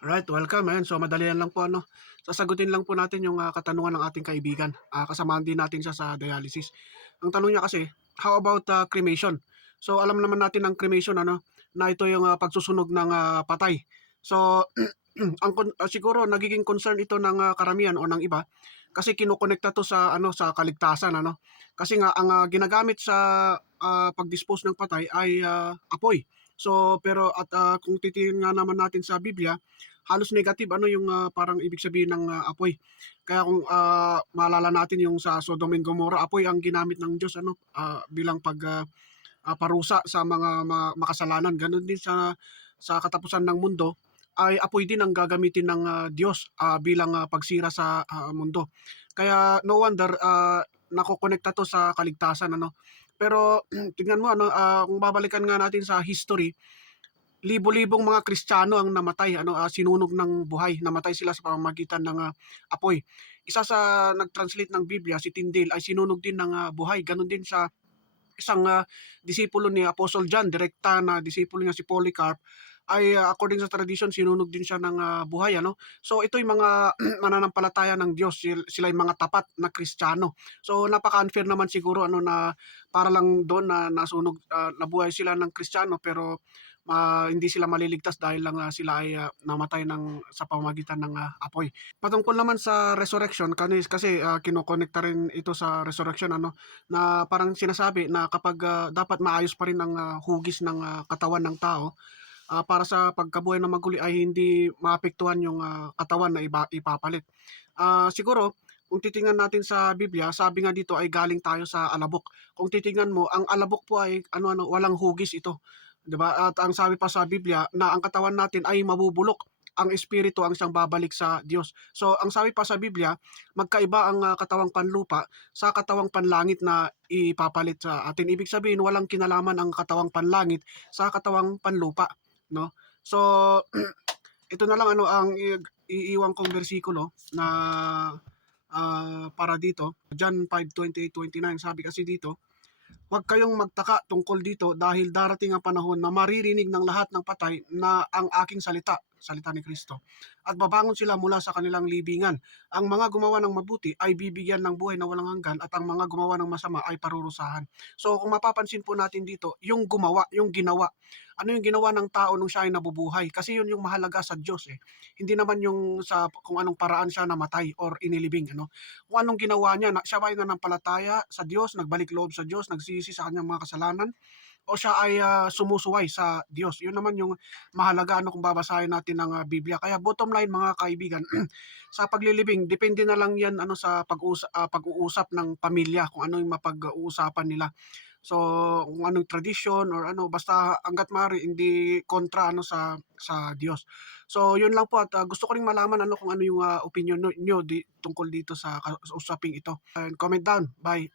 Alright, welcome. Ayan, so madalian lang po ano. Sasagutin lang po natin yung katanungan ng ating kaibigan. Kasamahan din natin siya sa dialysis. Ang tanong niya kasi, how about cremation? So alam naman natin ang cremation ano, na ito yung pagsusunog ng patay. So siguro nagiging concern ito ng karamihan o ng iba kasi kinokonekta to sa ano sa kaligtasan ano. Kasi nga ang ginagamit sa pag-dispose ng patay ay apoy. So pero at kung titingnan nga naman natin sa Biblia, halos negative ano yung parang ibig sabihin ng apoy. Kaya kung maalala natin yung sa Sodom and Gomorrah, apoy ang ginamit ng Diyos ano bilang parusa sa mga makasalanan. Ganun din sa katapusan ng mundo ay apoy din ang gagamitin ng Diyos bilang pagsira sa mundo. Kaya no wonder nakokonekta to sa kaligtasan ano. Pero tingnan mo ano, kung babalikan nga natin sa history, libo-libong mga Kristiyano ang namatay ano, sinunog ng buhay. Namatay sila sa pamamagitan ng apoy. Isa sa nag-translate ng Biblia, si Tyndale, ay sinunog din ng buhay. Gano'n din sa isang disipulo ni Apostle John, direkta na disipulo niya si Polycarp, ay according sa tradition sinunog din siya ng buhay ano. So ito'y mga mananampalataya ng Diyos, sila'y mga tapat na Kristiyano. So napaka-unfair naman siguro ano na para lang doon na nasunog, nabuhay sila ng Kristiyano pero hindi sila maliligtas dahil lang sila ay namatay sa pamamagitan ng apoy. Patungkol naman sa resurrection kasi kinokonekta rin ito sa resurrection ano, na parang sinasabi na kapag dapat maayos pa rin ang hugis ng katawan ng tao para sa pagkabuhay ng maguli ay hindi maapektuhan yung katawan na ipapalit. Siguro kung titingnan natin sa Biblia, sabi nga dito ay galing tayo sa alabok. Kung titingnan mo, ang alabok po ay ano-ano, walang hugis ito, 'di ba? At ang sabi pa sa Biblia na ang katawan natin ay mabubulok, ang espiritu ang siyang babalik sa Diyos. So ang sabi pa sa Biblia, magkaiba ang katawang panlupa sa katawang panlangit na ipapalit sa atin. Ibig sabihin walang kinalaman ang katawang panlangit sa katawang panlupa, no? So ito na lang ano ang iiwan kong bersikulo na para dito, John 5:28-29, sabi kasi dito, huwag kayong magtaka tungkol dito dahil darating ang panahon na maririnig ng lahat ng patay na ang aking salita, salita ni Kristo. At babangon sila mula sa kanilang libingan. Ang mga gumawa ng mabuti ay bibigyan ng buhay na walang hanggan at ang mga gumawa ng masama ay parurusahan. So kung mapapansin po natin dito, yung gumawa, yung ginawa. Ano yung ginawa ng tao nung siya ay nabubuhay? Kasi yun yung mahalaga sa Diyos eh. Hindi naman yung sa kung anong paraan siya namatay or inilibing. Ano? Kung anong ginawa niya, siya ba ay nanampalataya sa Diyos, nagbalik loob sa Diyos, nagsisi sa kanyang mga kasalanan, o siya ay sumusuway sa Diyos. Yun naman yung mahalaga ano kung babasahin natin ng Biblia. Kaya bottom line mga kaibigan, sa paglilibing, depende na lang yan ano sa pag-uusap ng pamilya, kung ano yung mapag-uusapan nila. So, kung anong tradition or ano, basta hangga't maaari hindi kontra ano sa Diyos. So, yun lang po at gusto ko ring malaman ano kung ano yung opinion niyo tungkol dito sa usaping ito. And comment down. Bye.